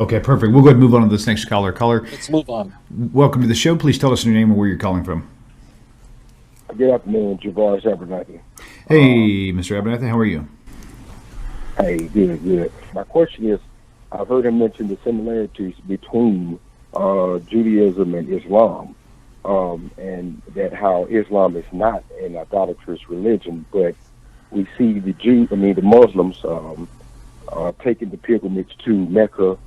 Okay, perfect. We'll go ahead and move on to this next caller. Caller, Let's move on. welcome to the show. Please tell us your name and where you're calling from. Good afternoon, Javaris Abernathy. Hey, Mr. Abernathy, how are you? Hey, good. My question is, I've heard him mention the similarities between Judaism and Islam, and that how Islam is not an idolatrous religion, but we see the Muslims taking the pilgrimage to Mecca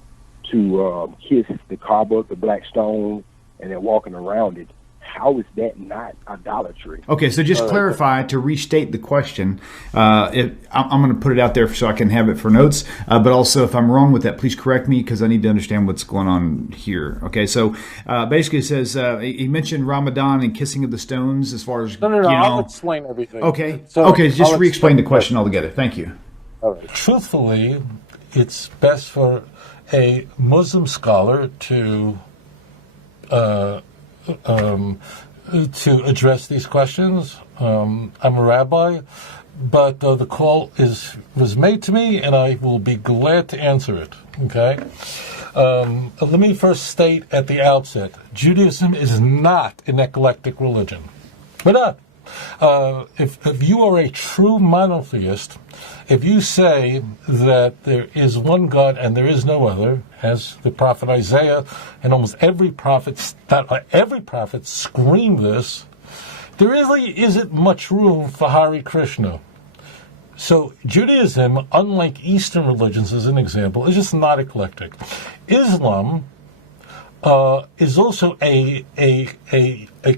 to kiss the Kaaba, the black stone, and then walking around it. How is that not idolatry? Okay, so just clarify to restate the question. I'm going to put it out there so I can have it for notes. But also, if I'm wrong with that, please correct me because I need to understand what's going on here. Okay, so basically it says he mentioned Ramadan and kissing of the stones as far as No. I'll explain everything. Okay, So okay, just I'll re-explain the question altogether. Thank you. All right. Truthfully, it's best for a Muslim scholar to address these questions. I'm a rabbi, but the call was made to me, and I will be glad to answer it. Okay. Let me first state at the outset: Judaism is not an eclectic religion. We're not. If you are a true monotheist, if you say that there is one God and there is no other, as the prophet Isaiah and almost every prophet scream this, there really isn't much room for Hare Krishna. So Judaism, unlike Eastern religions as an example, is just not eclectic. Islam is also a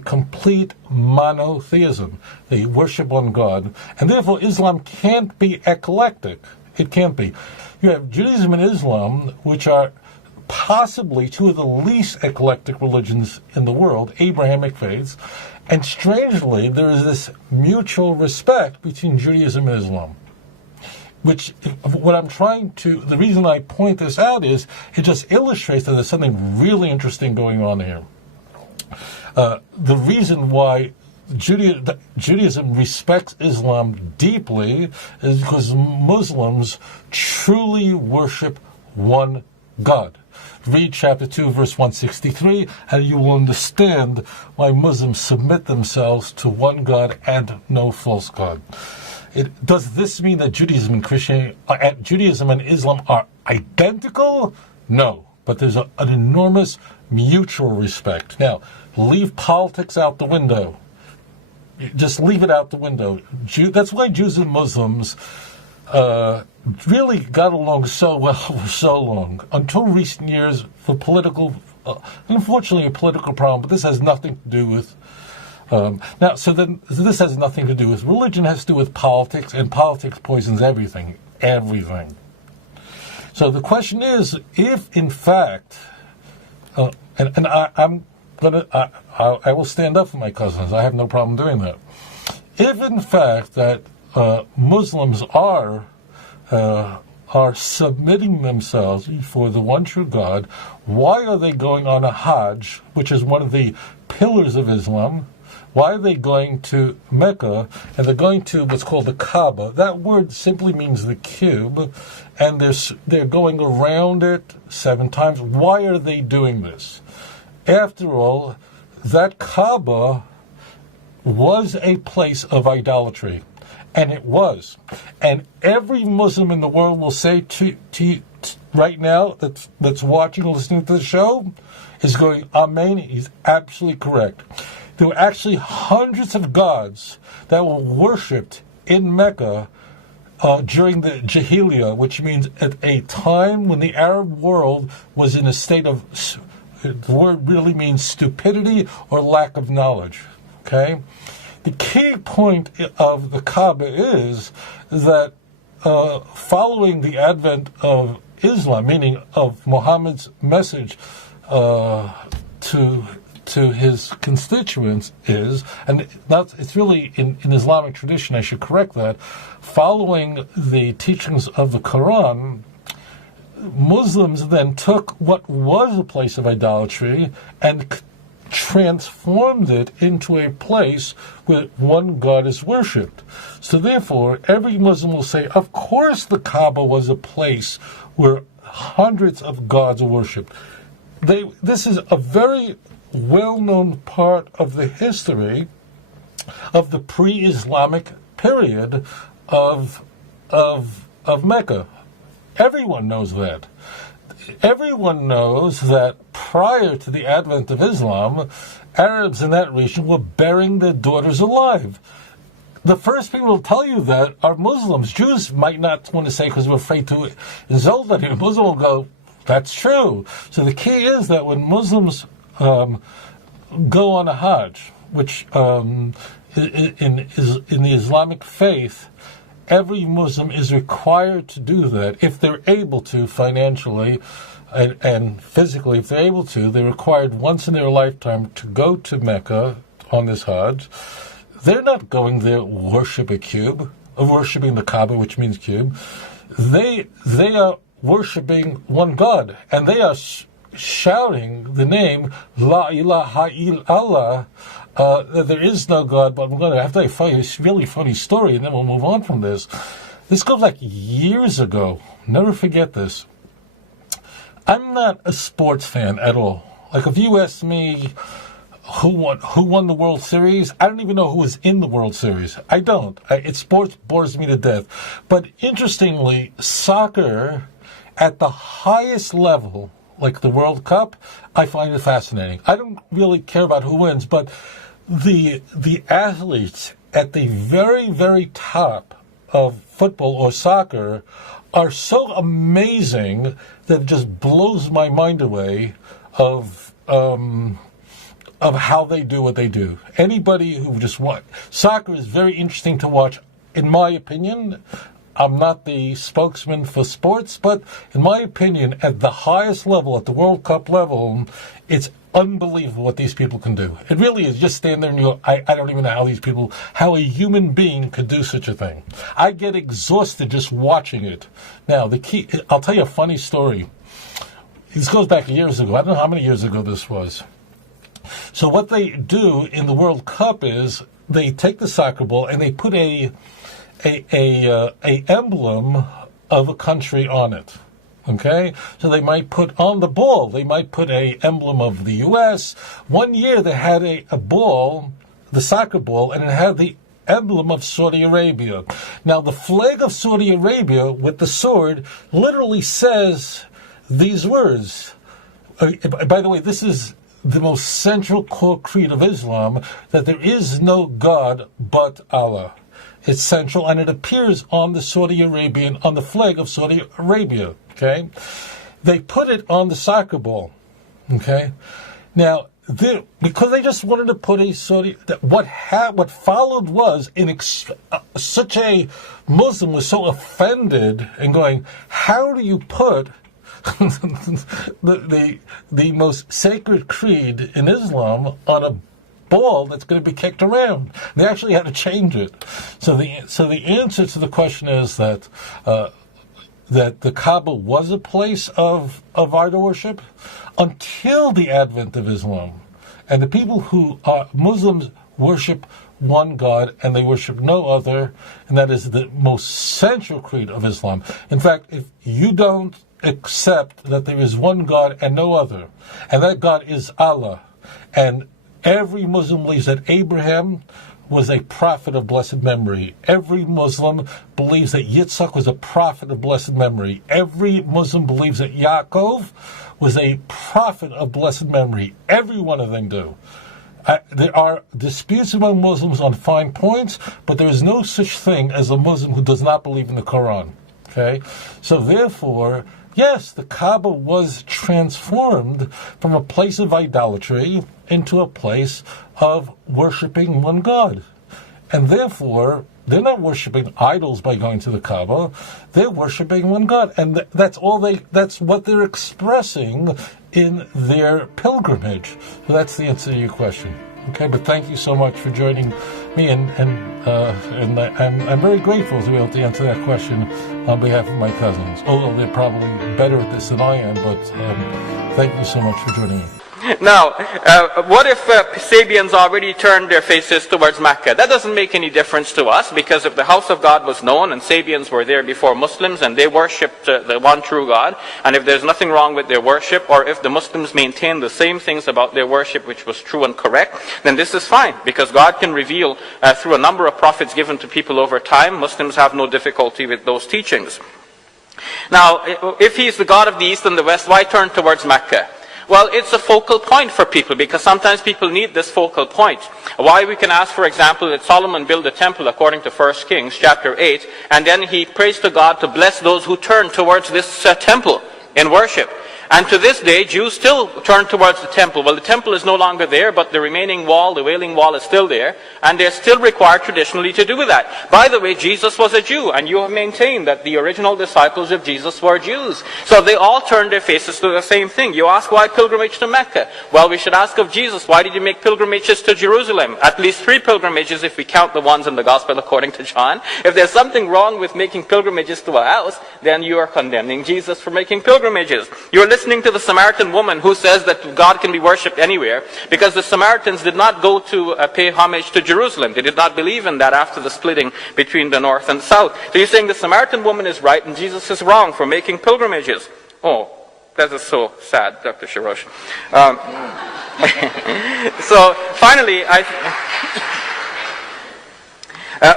complete monotheism. They worship one God, and therefore Islam can't be eclectic. It can't be. You have Judaism and Islam, which are possibly two of the least eclectic religions in the world, Abrahamic faiths, and strangely, there is this mutual respect between Judaism and Islam. Which, the reason I point this out is it just illustrates that there's something really interesting going on here. The reason why Judaism respects Islam deeply is because Muslims truly worship one God. Read chapter 2, verse 163, and you will understand why Muslims submit themselves to one God and no false God. Does this mean that Judaism and Islam are identical? No, but there's an enormous mutual respect. Now, leave politics out the window. Just leave it out the window. That's why Jews and Muslims really got along so well for so long. Until recent years, for unfortunately a political problem, but this has nothing to do with this has nothing to do with religion. It has to do with politics, and politics poisons everything. So the question is, if in fact, I will stand up for my cousins. I have no problem doing that. If in fact that Muslims are submitting themselves before the one true God, why are they going on a Hajj, which is one of the pillars of Islam? Why are they going to Mecca, and they're going to what's called the Kaaba? That word simply means the cube, and they're going around it 7 times. Why are they doing this? After all, that Kaaba was a place of idolatry, and it was. And every Muslim in the world will say to you right now that's watching or listening to the show is going, Amen, he's absolutely correct. There were actually hundreds of gods that were worshipped in Mecca during the Jahiliyyah, which means at a time when the Arab world was in a state of, the word really means stupidity or lack of knowledge. Okay? The key point of the Kaaba is that following the advent of Islam, meaning of Muhammad's message to his constituents is, and it's really in Islamic tradition, I should correct that, following the teachings of the Quran, Muslims then took what was a place of idolatry and transformed it into a place where one God is worshipped. So therefore, every Muslim will say, of course the Kaaba was a place where hundreds of gods worshipped. This is a very well-known part of the history of the pre-Islamic period of Mecca. Everyone knows that. Everyone knows that prior to the advent of Islam, Arabs in that region were burying their daughters alive. The first people to tell you that are Muslims. Jews might not want to say because we're afraid to insult them. A Muslim will go, that's true. So the key is that when Muslims go on a Hajj, which in the Islamic faith, every Muslim is required to do that if they're able to financially and physically. If they're able to, they're required once in their lifetime to go to Mecca on this Hajj. They're not going there worship a cube, worshiping the Kaaba, which means cube. They are worshiping one God, and they are shouting the name La ilaha illallah. There is no God, but I'm going to have to tell you a really funny story, and then we'll move on from this. This goes like years ago. Never forget this. I'm not a sports fan at all. Like if you ask me who won the World Series, I don't even know who was in the World Series. I don't. Sports bores me to death. But interestingly, soccer at the highest level, like the World Cup, I find it fascinating. I don't really care about who wins, but the athletes at the very, very top of football or soccer are so amazing that it just blows my mind away of how they do what they do. Anybody who just soccer is very interesting to watch, in my opinion. I'm not the spokesman for sports, but in my opinion, at the highest level, at the World Cup level, it's unbelievable what these people can do. It really is. Just stand there and you go, I don't even know how a human being could do such a thing. I get exhausted just watching it. Now, I'll tell you a funny story. This goes back years ago. I don't know how many years ago this was. So what they do in the World Cup is they take the soccer ball and they put a emblem of a country on it. Okay? So they might put on the ball, they might put a emblem of the U.S. One year they had a ball, the soccer ball, and it had the emblem of Saudi Arabia. Now the flag of Saudi Arabia with the sword literally says these words. By the way, this is the most central core creed of Islam, that there is no God but Allah. It's central, and it appears on the flag of Saudi Arabia. Okay, they put it on the soccer ball. Okay, now because they just wanted to put a Saudi. What followed was such a Muslim was so offended and going, how do you put the most sacred creed in Islam on a ball that's going to be kicked around? They actually had to change it. So the answer to the question is that the Kaaba was a place of idol worship until the advent of Islam, and the people who are Muslims worship one God and they worship no other, and that is the most central creed of Islam. In fact, if you don't accept that there is one God and no other, and that God is Allah, and every Muslim believes that Abraham was a prophet of blessed memory. Every Muslim believes that Yitzhak was a prophet of blessed memory. Every Muslim believes that Yaakov was a prophet of blessed memory. Every one of them do. There are disputes among Muslims on fine points, but there is no such thing as a Muslim who does not believe in the Quran. Okay? So therefore, yes, the Kaaba was transformed from a place of idolatry into a place of worshiping one God. And therefore, they're not worshiping idols by going to the Kaaba. They're worshiping one God. And that's what they're expressing in their pilgrimage. So that's the answer to your question. Okay, but thank you so much for joining me, and I'm very grateful to be able to answer that question on behalf of my cousins. Although they're probably better at this than I am, but thank you so much for joining me. Now, what if Sabians already turned their faces towards Mecca? That doesn't make any difference to us, because if the house of God was known and Sabians were there before Muslims and they worshipped the one true God, and if there's nothing wrong with their worship, or if the Muslims maintained the same things about their worship which was true and correct, then this is fine, because God can reveal through a number of prophets given to people over time. Muslims have no difficulty with those teachings. Now, if He's the God of the East and the West, why turn towards Mecca? Well, it's a focal point for people, because sometimes people need this focal point. Why we can ask, for example, that Solomon built a temple according to 1 Kings chapter 8, and then he prays to God to bless those who turn towards this temple in worship. And to this day, Jews still turn towards the temple. Well, the temple is no longer there, but the remaining wall, the Wailing Wall, is still there, and they're still required traditionally to do that. By the way, Jesus was a Jew, and you have maintained that the original disciples of Jesus were Jews. So they all turned their faces to the same thing. You ask, why pilgrimage to Mecca? Well, we should ask of Jesus, why did He make pilgrimages to Jerusalem? At least 3 pilgrimages if we count the ones in the Gospel according to John. If there's something wrong with making pilgrimages to a house, then you are condemning Jesus for making pilgrimages. You're listening to the Samaritan woman who says that God can be worshipped anywhere, because the Samaritans did not go to pay homage to Jerusalem. They did not believe in that after the splitting between the north and south. So you're saying the Samaritan woman is right and Jesus is wrong for making pilgrimages. Oh, that is so sad, Dr. Shirosh. So finally,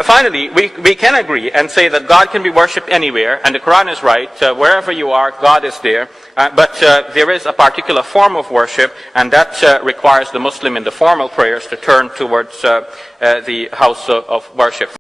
finally, we can agree and say that God can be worshipped anywhere, and the Quran is right. Wherever you are, God is there. But there is a particular form of worship, and that requires the Muslim in the formal prayers to turn towards the house of worship.